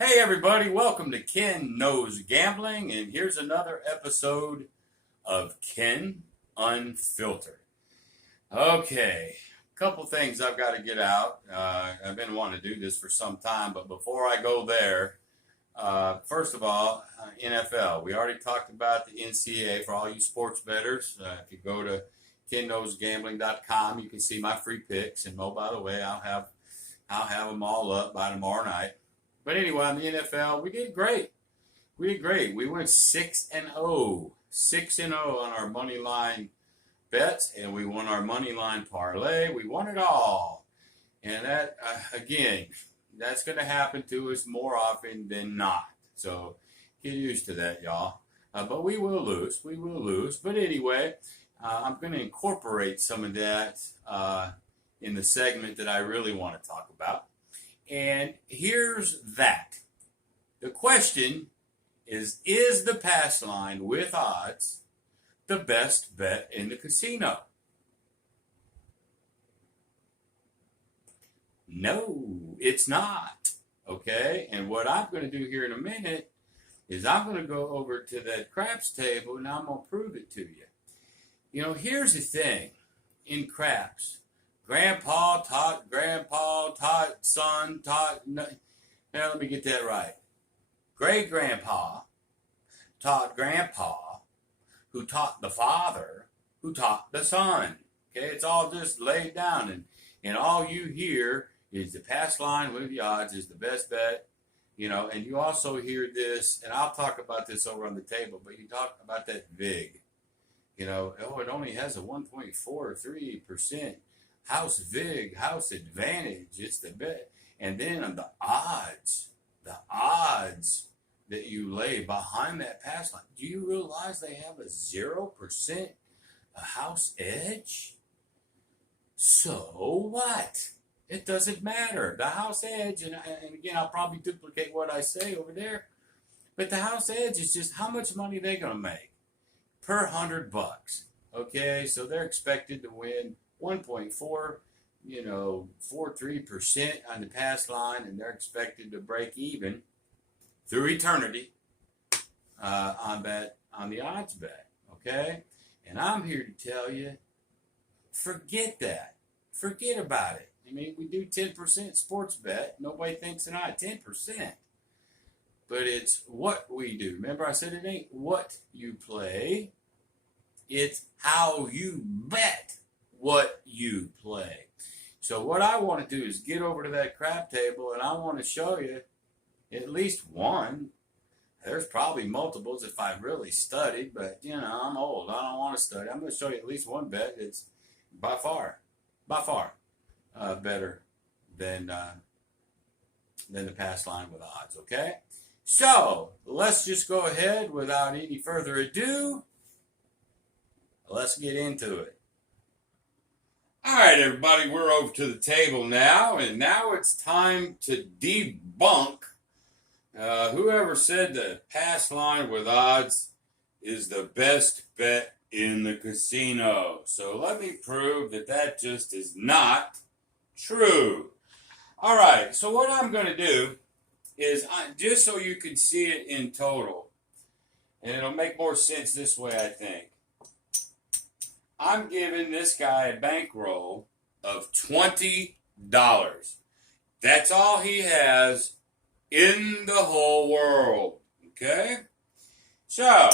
Hey everybody, welcome to Ken Knows Gambling, and here's another episode of Ken Unfiltered. Okay, a couple things I've got to get out. I've been wanting to do this for some time, but before I go there, first of all, NFL. We already talked about the NCAA for all you sports bettors. If you go to KenKnowsGambling.com, you can see my free picks, and oh, by the way, I'll have them all up by tomorrow night. But anyway, on the NFL, we did great. We did great. We went 6-0, 6-0 on our money line bets, and we won our money line parlay. We won it all, and that again, that's going to happen to us more often than not. So get used to that, y'all. But we will lose. We will lose. But anyway, I'm going to incorporate some of that in the segment that I really want to talk about. And here's that. The question is the pass line with odds the best bet in the casino? No, it's not. Okay? And what I'm going to do here in a minute is I'm going to go over to that craps table and I'm going to prove it to you. You know, here's the thing in craps. Grandpa taught son, now let me get that right. Great grandpa taught grandpa, who taught the father, who taught the son. Okay, it's all just laid down, and all you hear is the pass line with the odds is the best bet. You know, and you also hear this, and I'll talk about this over on the table, but you talk about that VIG. You know, oh, it only has a 1.43% house VIG, house advantage. It's the bet. And then on the odds that you lay behind that pass line, do you realize they have a 0% house edge? So what? It doesn't matter. The house edge, and again, I'll probably duplicate what I say over there, but the house edge is just how much money they're going to make per $100. Okay, so they're expected to win 1.43% on the pass line, and they're expected to break even through eternity on the odds bet. Okay, and I'm here to tell you, forget that, forget about it. I mean, we do 10% sports bet. Nobody thinks an eye 10%, but it's what we do. Remember, I said it ain't what you play; it's how you bet what you play. So what I want to do is get over to that crap table, and I want to show you at least one. There's probably multiples if I really studied, but you know, I'm old. I don't want to study. I'm going to show you at least one bet that's by far better than the pass line with odds. Okay, so let's just go ahead without any further ado. Let's get into it. All right, everybody, we're over to the table now, and now it's time to debunk whoever said the pass line with odds is the best bet in the casino. So let me prove that just is not true. All right, so what I'm going to do is, just so you can see it in total, and it'll make more sense this way, I think. I'm giving this guy a bankroll of $20. That's all he has in the whole world. Okay? So,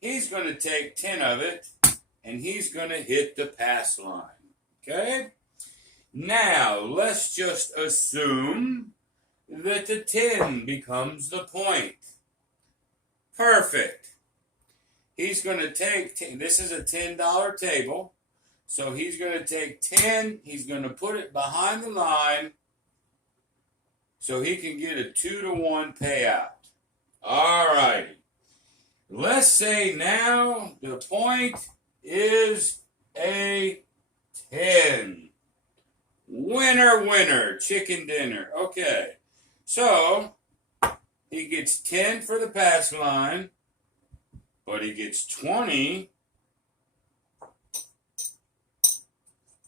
he's going to take 10 of it, and he's going to hit the pass line. Okay? Now, let's just assume that the 10 becomes the point. Perfect. He's going to take 10. This is a $10 table. So he's going to take 10. He's going to put it behind the line so he can get a 2-to-1 payout. All righty. Let's say now the point is a 10. Winner, winner, chicken dinner. Okay. So he gets 10 for the pass line. But he gets 20.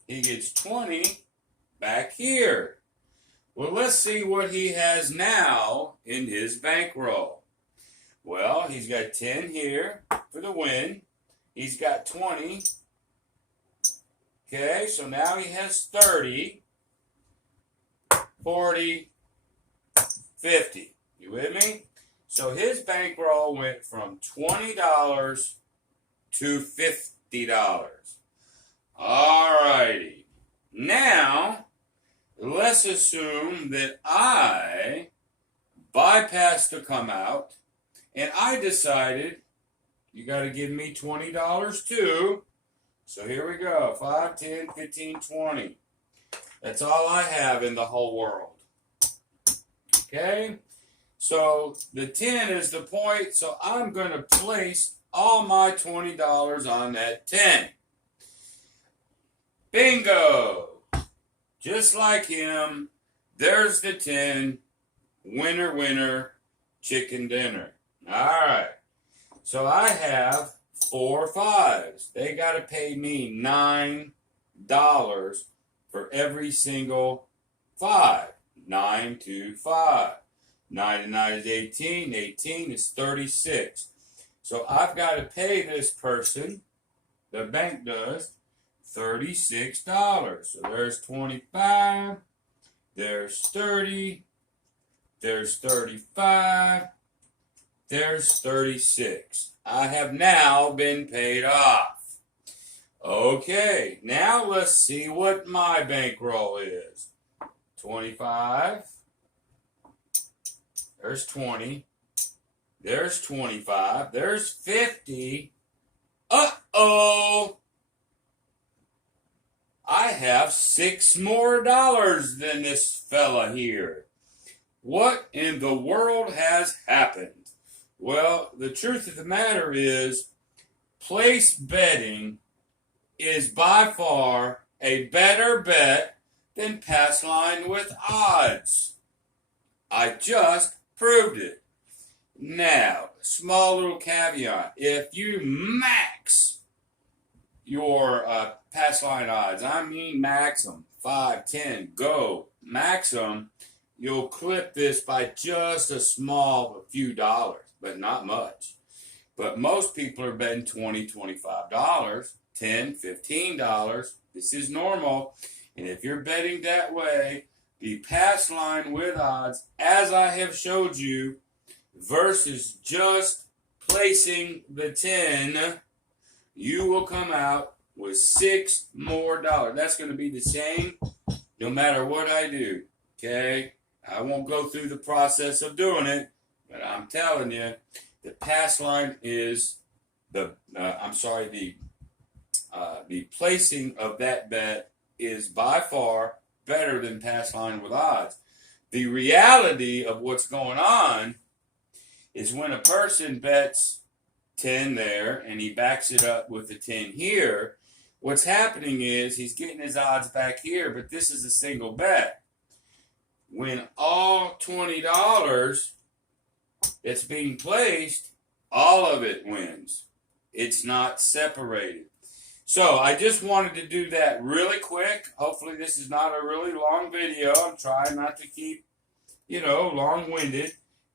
He gets 20 back here. Well, let's see what he has now in his bankroll. Well, he's got 10 here for the win. He's got 20. Okay, so now he has 30, 40, 50. You with me? So his bankroll went from $20 to $50. All righty. Now, let's assume that I bypassed the come out and I decided you got to give me $20 too. So here we go. 5, 10, 15, 20. That's all I have in the whole world. Okay? So the 10 is the point, so I'm going to place all my $20 on that 10. Bingo! Just like him, there's the 10. Winner, winner, chicken dinner. All right. So I have 4 5s. They got to pay me $9 for every single 5. 9 to 5. 9 and 9 is 18. 18 is 36. So I've got to pay this person, the bank does, $36. So there's 25. There's 30. There's 35. There's 36. I have now been paid off. Okay, now let's see what my bankroll is. 25. There's 20. There's 25. There's 50. Uh-oh! I have $6 more than this fella here. What in the world has happened? Well, the truth of the matter is, place betting is by far a better bet than pass line with odds. I just proved it. Now, small little caveat. If you max your pass line odds, I mean max them, 5, 10, go, max them, you'll clip this by just a few dollars, but not much. But most people are betting $20, $25, $10, $15. This is normal. And if you're betting that way, the pass line with odds, as I have showed you, versus just placing the 10, you will come out with $6 more. That's going to be the same no matter what I do. Okay? I won't go through the process of doing it, but I'm telling you, the pass line is the placing of that bet is by far better than pass line with odds. The reality of what's going on is when a person bets 10 there and he backs it up with the 10 here, what's happening is he's getting his odds back here, but this is a single bet. When all $20 that's being placed, all of it wins. It's not separated. So I just wanted to do that really quick. Hopefully this is not a really long video. I'm trying not to keep, long-winded.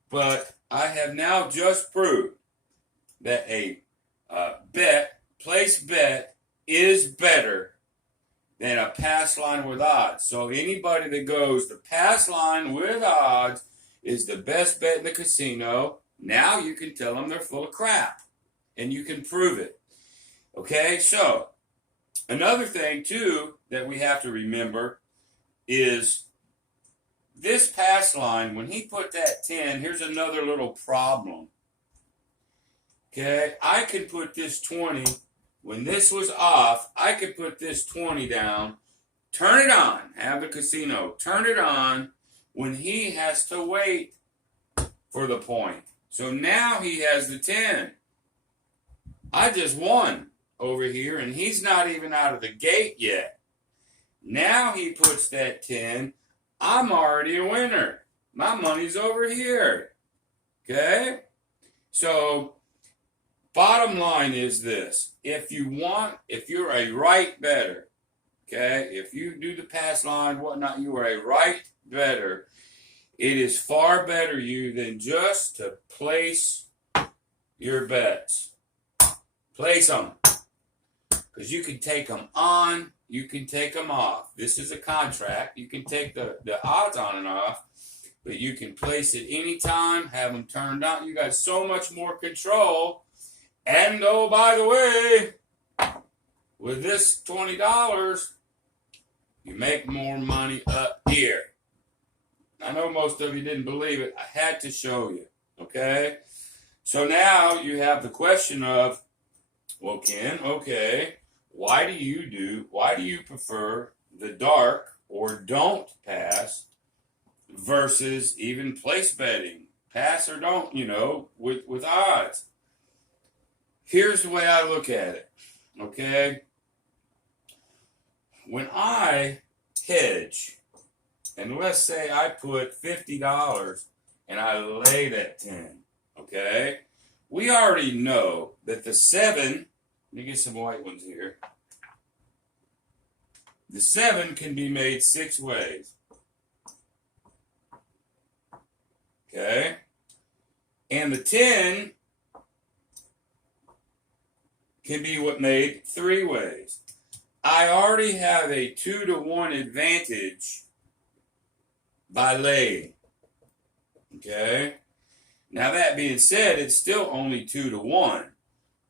But I have now just proved that a place bet is better than a pass line with odds. So anybody that goes the pass line with odds is the best bet in the casino. Now you can tell them they're full of crap. And you can prove it. Okay, so another thing, too, that we have to remember is this pass line, when he put that 10, here's another little problem. Okay, I could put this 20. When this was off, I could put this 20 down, turn it on, have the casino, turn it on when he has to wait for the point. So now he has the 10. I just won over here, and he's not even out of the gate yet. Now he puts that 10. I'm already a winner. My money's over here. Okay? So, bottom line is this. If you're a right bettor, okay, if you do the pass line, whatnot, you are a right better. It is far better you than just to place your bets. Place them. Because you can take them on, you can take them off. This is a contract. You can take the odds on and off, but you can place it anytime, have them turned on. You got so much more control. And oh, by the way, with this $20, you make more money up here. I know most of you didn't believe it. I had to show you, okay? So now you have the question of, well, Ken, okay, why do you prefer the dark or don't pass versus even place betting, pass or don't, with odds? Here's the way I look at it, okay? When I hedge, and let's say I put $50 and I laid at 10, okay? We already know that the 7, let me get some white ones here. The 7 can be made 6 ways. Okay? And the 10 can be made 3 ways. I already have a 2-to-1 advantage by laying. Okay? Now that being said, it's still only 2-to-1.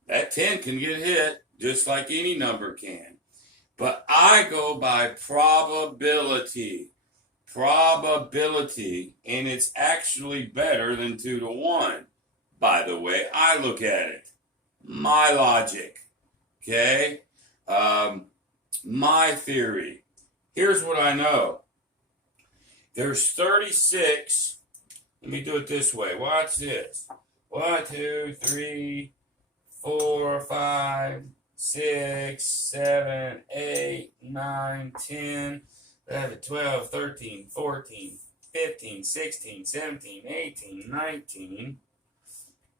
That 10 can get hit just like any number can. But I go by probability. Probability. And it's actually better than 2-to-1. By the way, I look at it. My logic. Okay? My theory. Here's what I know. There's 36. Let me do it this way. Watch this. 1, 2, 3, 4, 5, 6, 7, 8, 9, 10, 11, 12, 13, 14, 15, 16, 17, 18, 19,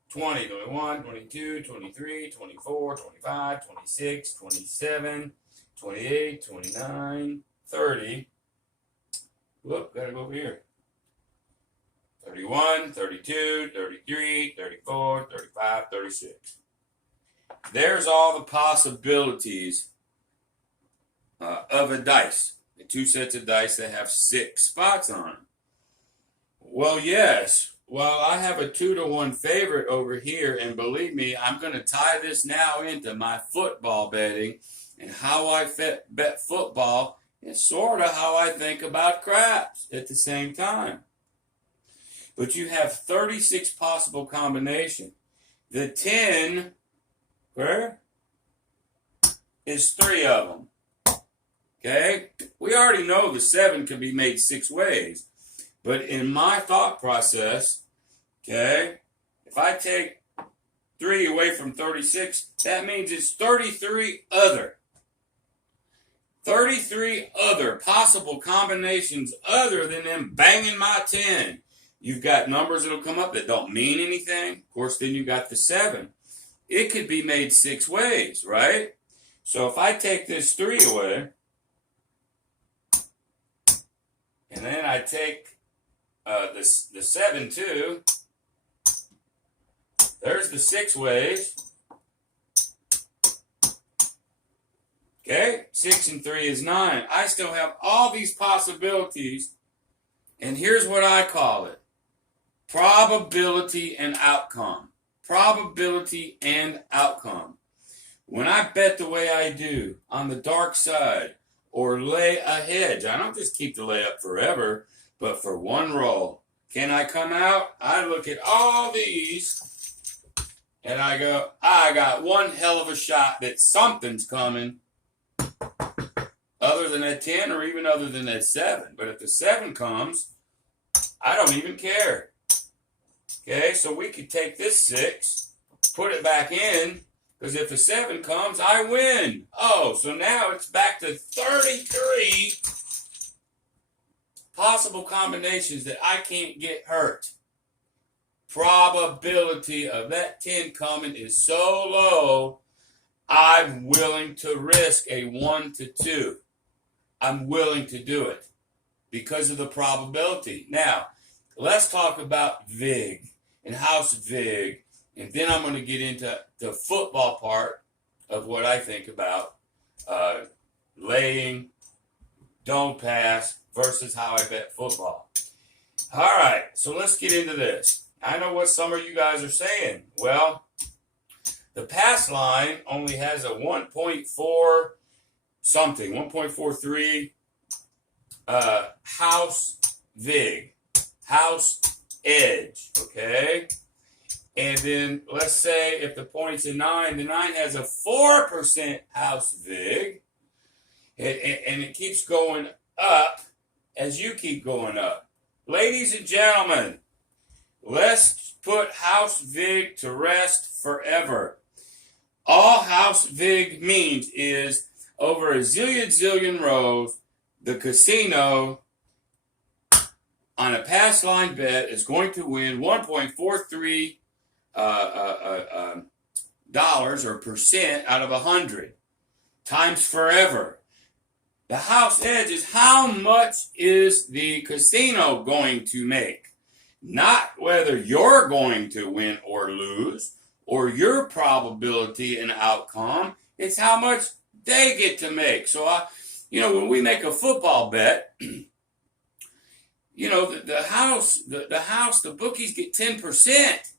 20, 21, 22, 23, 24, 25, 26, 27, 28, 29, 30. Look, gotta go over here. 31, 32, 33, 34, 35, 36. There's all the possibilities of a dice. The 2 sets of dice that have 6 spots on them. Well, yes. Well, I have a 2-to-1 favorite over here, and believe me, I'm going to tie this now into my football betting, and how I bet football is sort of how I think about craps at the same time. But you have 36 possible combinations. The 10, where? Is 3 of them. Okay? We already know the 7 can be made 6 ways. But in my thought process, okay, if I take 3 away from 36, that means it's 33 other. 33 other possible combinations other than them banging my 10. You've got numbers that'll come up that don't mean anything. Of course, then you got the 7. It could be made 6 ways, right? So if I take this 3 away, and then I take the 7 too, there's the 6 ways. Okay, 6 and 3 is 9. I still have all these possibilities, and here's what I call it. Probability and outcome. Probability and outcome. When I bet the way I do on the dark side or lay a hedge, I don't just keep the layup forever, but for one roll. Can I come out? I look at all these and I go, I got one hell of a shot that something's coming other than that 10 or even other than that 7. But if the 7 comes, I don't even care. Okay, so we could take this 6, put it back in, because if a 7 comes, I win. Oh, so now it's back to 33 possible combinations that I can't get hurt. Probability of that 10 coming is so low, I'm willing to risk a 1 to 2. I'm willing to do it because of the probability. Now, let's talk about vig and house vig, and then I'm going to get into the football part of what I think about laying, don't pass versus how I bet football. All right, so let's get into this. I know what some of you guys are saying. Well, the pass line only has a 1.4 something, 1.43 house vig, house edge, okay? And then let's say if the point's a 9, the 9 has a 4% house vig, and it keeps going up as you keep going up. Ladies and gentlemen, let's put house vig to rest forever. All house vig means is over a zillion rows, the casino on a pass line bet is going to win 1.43 dollars or percent out of 100 times forever. The house edge is how much is the casino going to make, not whether you're going to win or lose or your probability and outcome. It's how much they get to make. So when we make a football bet, the bookies get 10%.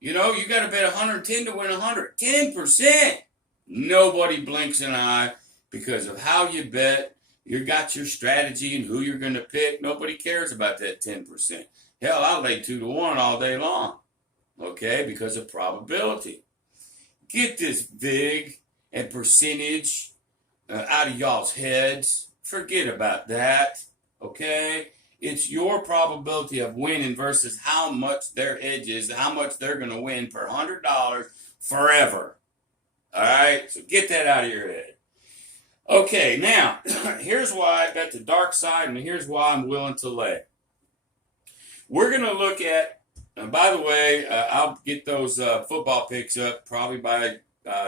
You got to bet 110 to win 100. 10%. Nobody blinks an eye because of how you bet. You got your strategy and who you're going to pick. Nobody cares about that 10%. Hell, I'll lay 2 to 1 all day long. Okay, because of probability. Get this vig and percentage out of y'all's heads. Forget about that. Okay? It's your probability of winning versus how much their edge is, how much they're going to win per $100 forever. All right? So get that out of your head. Okay, now, here's why I bet the dark side, and here's why I'm willing to lay. We're going to look at, and by the way, I'll get those football picks up probably by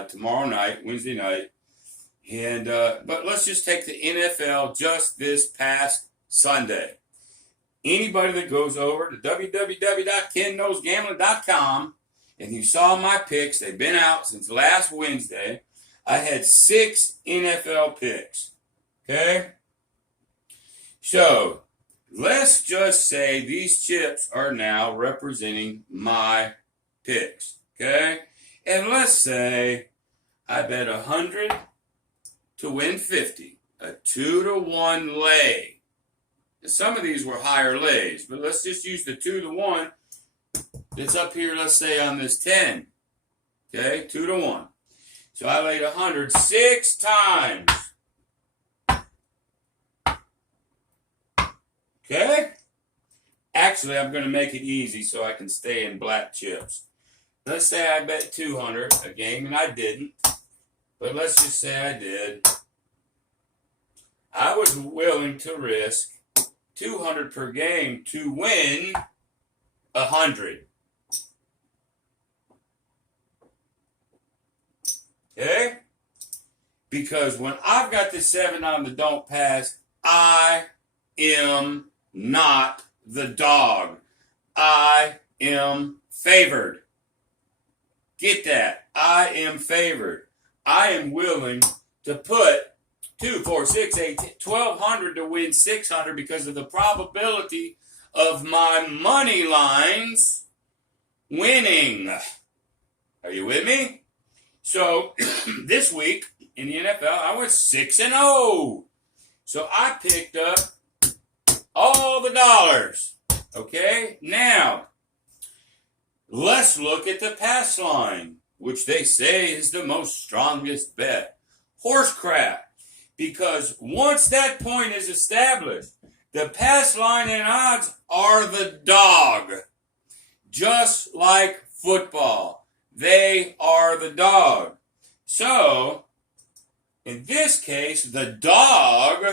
tomorrow night, Wednesday night. And but let's just take the NFL just this past Sunday. Anybody that goes over to www.kenknowsgambling.com and you saw my picks, they've been out since last Wednesday. I had 6 NFL picks. Okay? So, let's just say these chips are now representing my picks. Okay? And let's say I bet 100 to win 50. A 2 to 1 lay. Some of these were higher lays, but let's just use the 2 to 1 that's up here, let's say, on this 10. Okay, 2 to 1. So I laid 100 6 times. Okay? Actually, I'm going to make it easy so I can stay in black chips. Let's say I bet 200 a game, and I didn't. But let's just say I did. I was willing to risk 200 per game to win 100. Okay? Because when I've got the 7 on the don't pass, I am not the dog. I am favored. Get that. I am favored. I am willing to put 2, 4, 6, 8, 1,200 to win 600 because of the probability of my money lines winning. Are you with me? So this week in the NFL, I went 6-0. So I picked up all the dollars. Okay? Now, let's look at the pass line, which they say is the most strongest bet. Horse crap. Because once that point is established, the pass line and odds are the dog. Just like football. They are the dog. So, in this case, the dog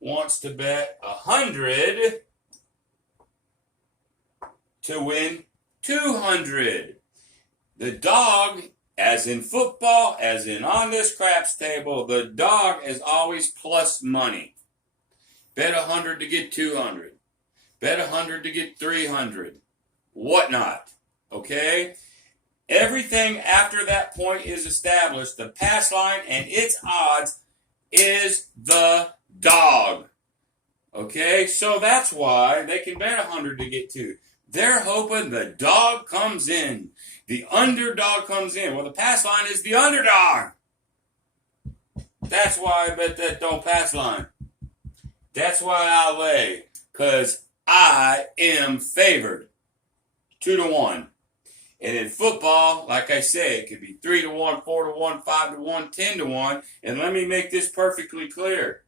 wants to bet 100 to win 200. The dog, as in football, as in on this craps table, the dog is always plus money. Bet 100 to get 200. Bet 100 to get 300. Whatnot. Okay? Everything after that point is established. The pass line and its odds is the dog. Okay? So that's why they can bet 100 to get 2. They're hoping the dog comes in. The underdog comes in. Well, the pass line is the underdog. That's why I bet that don't pass line. That's why I lay. Because I am favored 2-1. And in football, like I say, it could be 3-1, 4-1, 5-1, 10-1. And let me make this perfectly clear.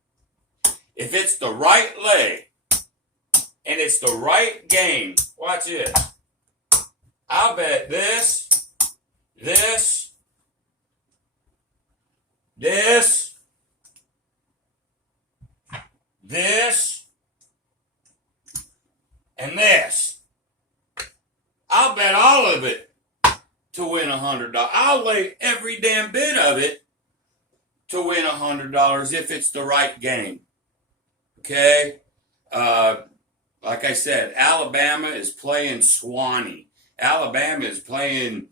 If it's the right lay and it's the right game, watch this. I'll bet this, this, this, this, and this. I'll bet all of it to win $100. I'll lay every damn bit of it to win $100 if it's the right game. Okay? Like I said, Alabama is playing Swanee. Alabama is playing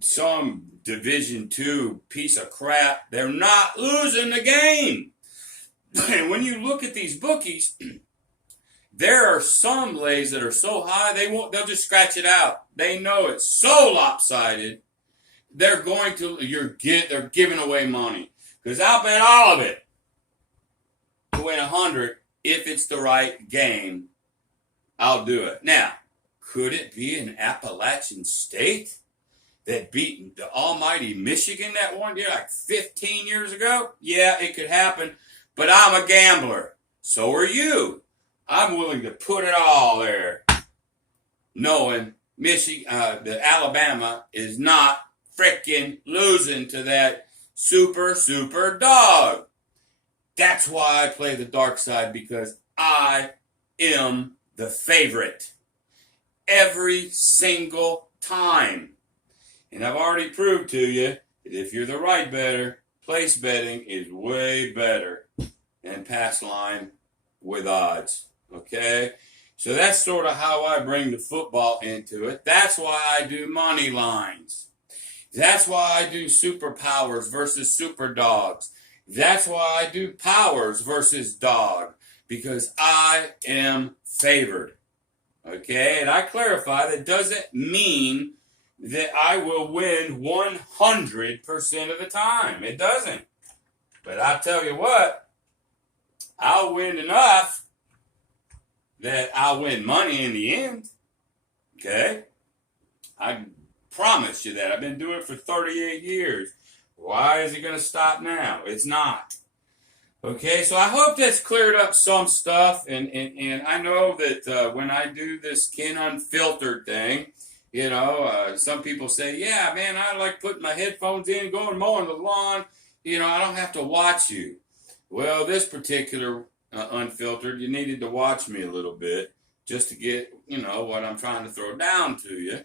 some Division II piece of crap. They're not losing the game. And when you look at these bookies, there are some lays that are so high they'll just scratch it out. They know it's so lopsided. They're giving away money. Because I'll bet all of it to win 100 if it's the right game. I'll do it. Now, could it be an Appalachian State that beat the almighty Michigan that one year, like 15 years ago? Yeah, it could happen. But I'm a gambler. So are you. I'm willing to put it all there, knowing the Alabama is not freaking losing to that super dog. That's why I play the dark side, because I am the favorite every single time. And I've already proved to you that if you're the right bettor, place betting is way better than pass line with odds. Okay? So that's sort of how I bring the football into it. That's why I do money lines. That's why I do super powers versus super dogs. That's why I do powers versus dog. Because I am favored. Okay? And I clarify that doesn't mean that I will win 100% of the time. It doesn't. But I'll tell you what, I'll win enough that I'll win money in the end. Okay? I promise you that. I've been doing it for 38 years. Why is it going to stop now? It's not. Okay, so I hope that's cleared up some stuff. And I know that when I do this Ken Unfiltered thing, some people say, yeah, man, I like putting my headphones in, going mowing the lawn. I don't have to watch you. Well, this particular Unfiltered, you needed to watch me a little bit just to get, what I'm trying to throw down to you.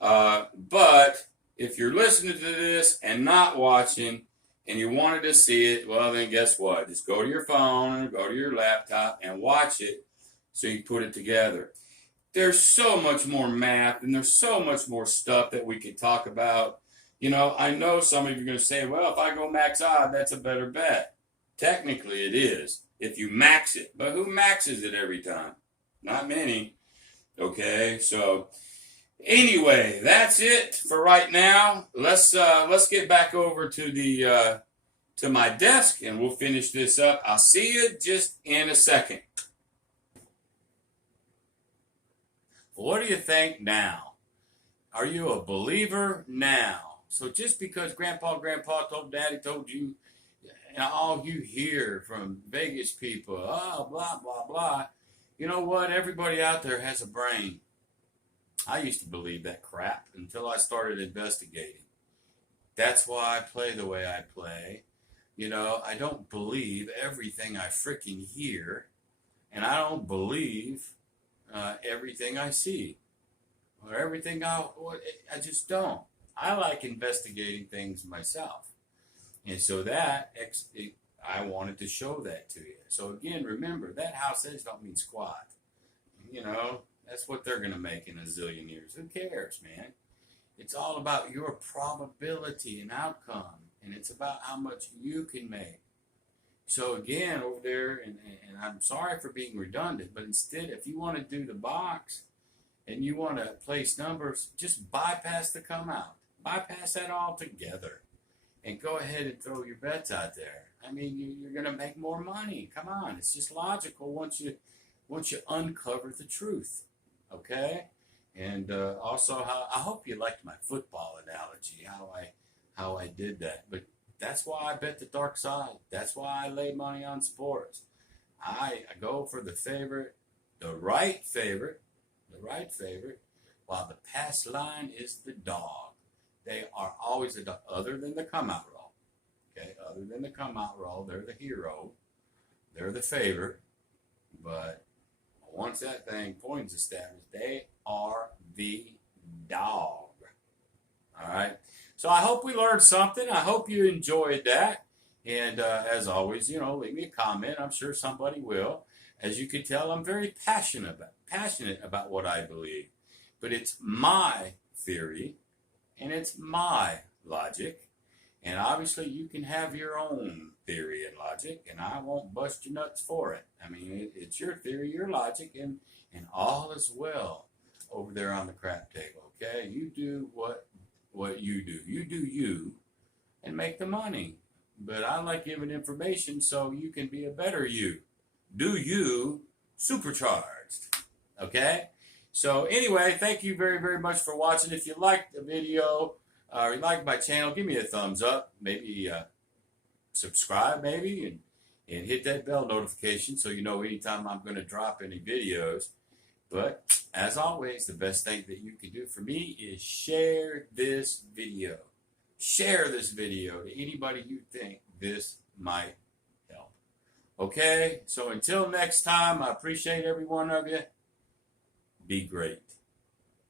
But if you're listening to this and not watching and you wanted to see it, well, then guess what? Just go to your phone or go to your laptop and watch it so you put it together. There's so much more math and there's so much more stuff that we could talk about. I know some of you are going to say, well, if I go max odd, that's a better bet. Technically, it is if you max it. But who maxes it every time? Not many. Okay, so anyway, that's it for right now. Let's get back over to to my desk and we'll finish this up. I'll see you just in a second. What do you think now? Are you a believer now? So just because Grandpa told Daddy told you, all you hear from Vegas people, blah, blah, blah. You know what? Everybody out there has a brain. I used to believe that crap until I started investigating. That's why I play the way I play. I don't believe everything I freaking hear, and I don't believe everything I see or everything I just don't. I like investigating things myself. And so that I wanted to show that to you. So again, remember, that house edge don't mean squat. You know, that's what they're going to make in a zillion years. Who cares, man? It's all about your probability and outcome, and it's about how much you can make. So again, over there, and I'm sorry for being redundant, but instead, if you want to do the box and you want to place numbers, just bypass the come out. Bypass that altogether and go ahead and throw your bets out there. I mean, you're going to make more money. Come on. It's just logical once you uncover the truth. Okay? And also, I hope you liked my football analogy, how I did that. But that's why I bet the dark side. That's why I lay money on sports. I go for the favorite, the right favorite, while the pass line is the dog. They are always a dog, other than the come out roll. Okay, other than the come out roll, they're the hero. They're the favorite. But once that thing points established, they are the dog. All right. So I hope we learned something. I hope you enjoyed that. And as always, leave me a comment. I'm sure somebody will. As you can tell, I'm very passionate about what I believe. But it's my theory, and it's my logic. And obviously, you can have your own theory and logic, and I won't bust your nuts for it. I mean, it's your theory, your logic, and all is well over there on the crap table. Okay, you do what you do. You do you, and make the money. But I like giving information so you can be a better you. Do you supercharged? Okay. So anyway, thank you very, very much for watching. If you liked the video or you liked my channel, give me a thumbs up. Maybe subscribe, maybe, and hit that bell notification so you know anytime I'm going to drop any videos. But as always, the best thing that you can do for me is share this video. Share this video to anybody you think this might help. Okay? So until next time, I appreciate every one of you. Be great.